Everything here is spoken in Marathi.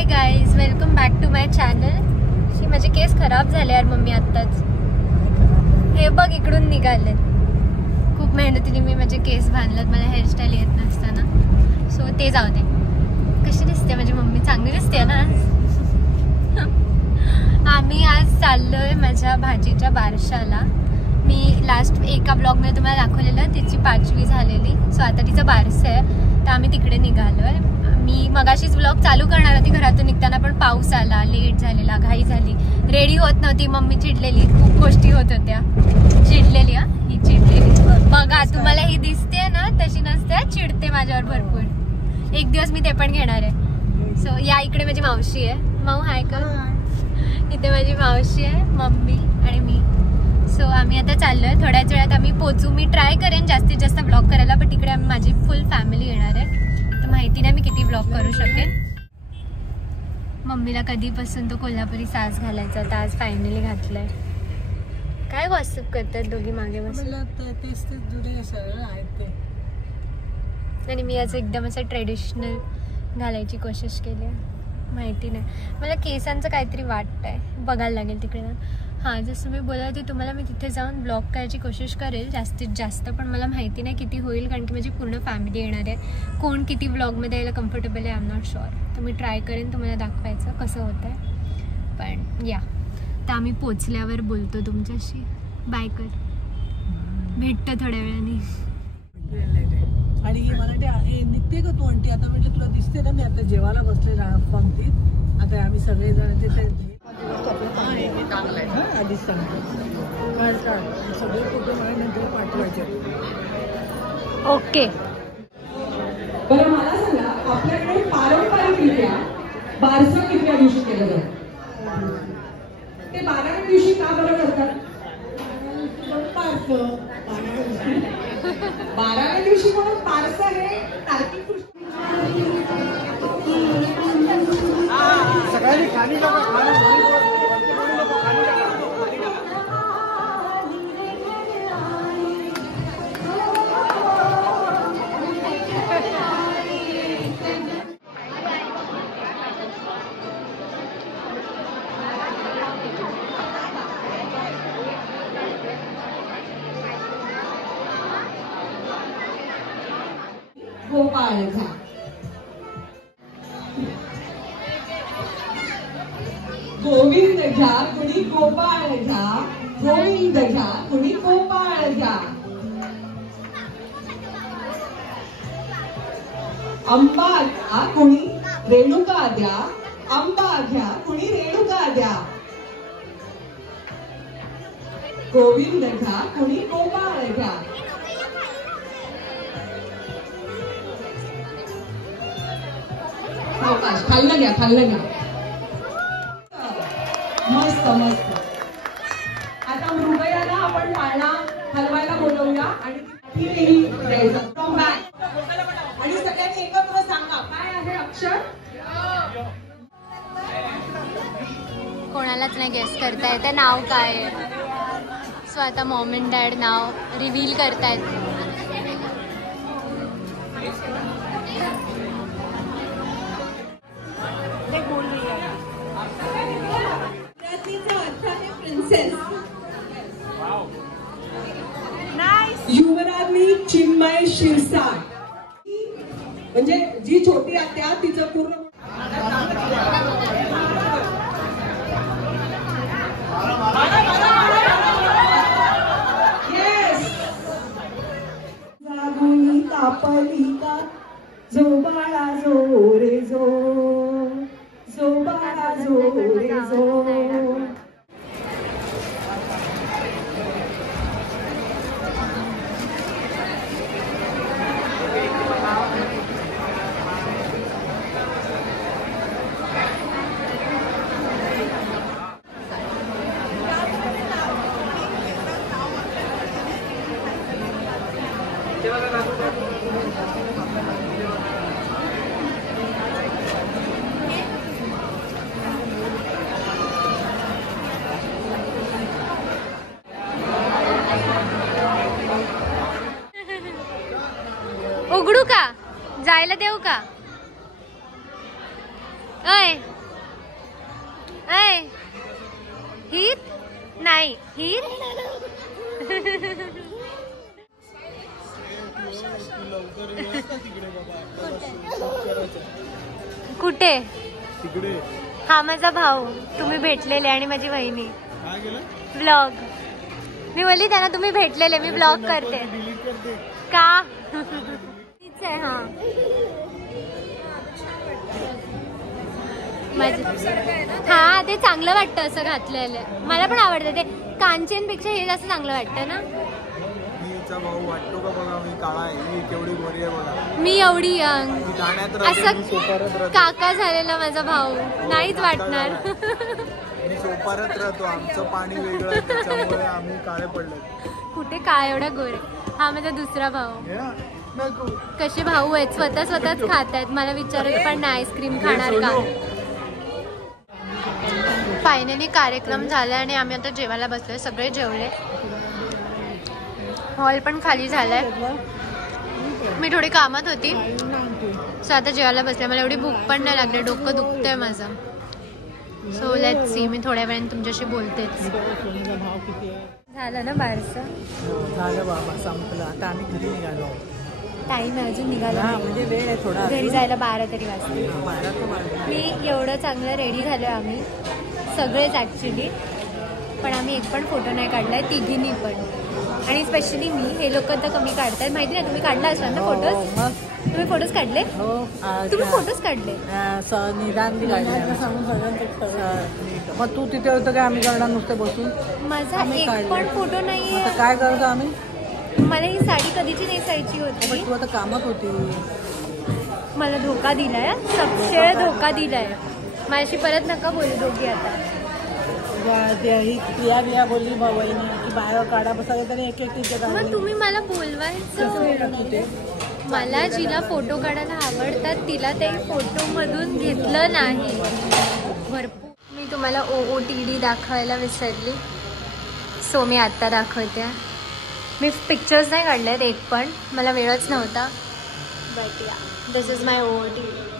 High guys, welcome back to my channel. माझे केस खराब झाले यार मम्मी आत्ताच. हे बघ इकडून निघाले. खूप मेहनतीने मी माझे केस बांधलेत, मला हेअरस्टाईल येत नसताना. सो ते जाऊ दे. कशी दिसते माझी मम्मी? चांगली दिसते ना. आम्ही आज चाललोय माझ्या भाजीच्या बारशाला. मी लास्ट एका ब्लॉगमध्ये तुम्हाला दाखवलेलं तिची 5वी झालेली. सो आता तिचं बारसं आहे, तर आम्ही तिकडे निघालोय. मी मगाशीच ब्लॉग चालू करणार होती घरातून निघताना, पण पाऊस आला, लेट झालेला, घाई झाली, रेडी होत नव्हती. मम्मी चिडलेली, खूप गोष्टी होत होत्या. चिडलेली ही चिडलेली. बघा तुम्हाला ही दिसते ना, तशी नसते, चिडते माझ्यावर भरपूर. एक दिवस मी ते पण घेणार आहे. सो या इकडे माझी मावशी आहे. माऊ हाय कर. इथे माझी मावशी आहे, मम्मी आणि मी. सो आम्ही आता चाललोय. थोड्याच वेळात आम्ही पोचू. मी ट्राय करेन जास्तीत जास्त ब्लॉग करायला, पण तिकडे माझी फुल फॅमिली येणार आहे. तर माहिती नाही मी किती ब्लॉग करू शकेन. मम्मीला कधीपासून तो कोल्हापुरी साज घालायचा होता, आज फायनली घातलाय. काय गॉसिप करतात दोघी मागे बसून. आणि मी आज एकदम असं ट्रेडिशनल घालायची कोशिश केली आहे. माहिती नाही, मला केसांचं काहीतरी वाटतंय, बघायला लागेल तिकडे. हां, जसं मी बोलत होते तुम्हाला, मी तिथे जाऊन ब्लॉग करायची कोशिश करेल जास्तीत जास्त, पण मला माहिती नाही किती होईल, कारण की माझी पूर्ण फॅमिली येणार आहे. कोण किती ब्लॉगमध्ये यायला कम्फर्टेबल आहे आय एम नॉट शुअर. तर मी ट्राय करेन तुम्हाला दाखवायचं कसं होतं आहे. पण या, तर आम्ही पोचल्यावर बोलतो तुमच्याशी. बाय कर, भेटतं थोड्या वेळाने. आणि मला ते निघते का तू आणटी? आता म्हटलं तुला दिसते ना, मी आता जेवायला बसले पंक्तीत. आता आम्ही सगळेजण तिथे आधीच सांगतो, सगळे फोटो मला नंतर पाठवायचे. ओके. बरं मला सांगा, आपल्याकडे पारंपरिकरित्या बारसं कितव्या दिवशी केलं जातं? ते 12व्या दिवशी का बरं करतात? 12व्या दिवशी म्हणून बारसं हे तार्किक दृष्टी. सगळ्यांनी खाली गोपाळ झा. गोविंद झा कुणी गोपाळ झा, गोविंद झा कुणी गोपाळ झा. अंबा घ्या कुणी रेणुका द्या, अंबा घ्या कुणी रेणुका द्या. गोविंद घ्या कुणी गोपाळ घ्या. खाल्लं घ्या, खाल्लं घ्या. मस्त मस्त. आता मृगयाला आपण पाळणा हलवायला बोलवूया आणि द्यायचं. आणि सगळ्यांनी एकत्र सांगा काय आहे अक्षर. कोणालाच नाही गेस करता येतं नाव काय आहे. सो आता Maugham and dad now reveal करतायत. युवराज्ञी चिन्मय शिरसाट, म्हणजे जी छोटी आत्या, तिचं पूर्ण जागुनी तापली का जो बाळा जो रे जो, जो बाळा जो रे जो. उघडू का? जायला देऊ का? अय हिर नाही हिर कुठे तिकडे हा माझा भाऊ तुम्ही भेटलेले आणि माझी बहिणी ब्लॉग मी बोलली त्यांना तुम्ही भेटलेले मी ब्लॉग करते का तीच आहे हा हा ते चांगलं वाटतं असं घातलेलं मला पण आवडतं ते कांचनपेक्षा हे जास्त चांगलं वाटतं ना भाऊ वाटतो का बघा मी काळा आहे मी केवढी गोरी आहे बघा मी एवढी यंग असं काका झालेला माझा भाऊ नाहीच वाटणार मी सोपारत राहतो आमचं पाणी वेगळं आहे त्याच्यामुळे आम्ही काळे पडलो कुठे काय एवढा गोरे हा माझा दुसरा भाऊ कसे भाऊ आहेत स्वतःच खात आहेत मला विचारत पण नाही आईस्क्रीम खाणार का फायनली कार्यक्रम झाला आणि आम्ही आता जेवायला बसलोय सगळे जेवले हॉल पण खाली झालाय मी थोडी कामात होती सो आता जेवायला बसले मला एवढी भूक पण नाही लागली डोकं दुखतंय माझं सो लेट्स सी मी थोड्या वेळाने तुमच्याशी बोलतेच झालं ना बाहेरचं झालं बाबा संपलं आता आम्ही घरी निघालो टाईम अजून निघाला म्हणजे वेळ आहे थोडा घरी जायला 12 तरी वाजते मी एवढं चांगलं रेडी झालो आम्ही सगळेच ॲक्च्युली पण आम्ही एक पण फोटो नाही काढलाय तिघींनी पण आणि स्पेशली मी हे लोक तर कमी काढतायत माहिती नाही तुम्ही काढला असाल ना फोटोज तुम्ही फोटोज काढले तुम्ही फोटोज काढले मग तू तिथे होतं काय आम्ही करणार नुसते बसून माझा एक पण फोटो नाहीये काय करतो आम्ही मला ही साडी कधीची नेसायची होती तू आता कामात होती मला धोका दिलाय सबशेळ धोका दिलाय माझ्याशी परत नका बोलू दोघी आता ही प्रिया बोलली बहिणी की बाहेर काढा बसायला तरी एक मग तुम्ही मला बोलवायचं मला जिला फोटो काढायला आवडतात तिला ते फोटो मधून घेतलं नाही भरपूर मी तुम्हाला OOTD दाखवायला विसरली सो मी आत्ता दाखवते मी पिक्चर्स नाही काढलेत एक पण मला वेळच नव्हता बट या दिस इज माय OOTD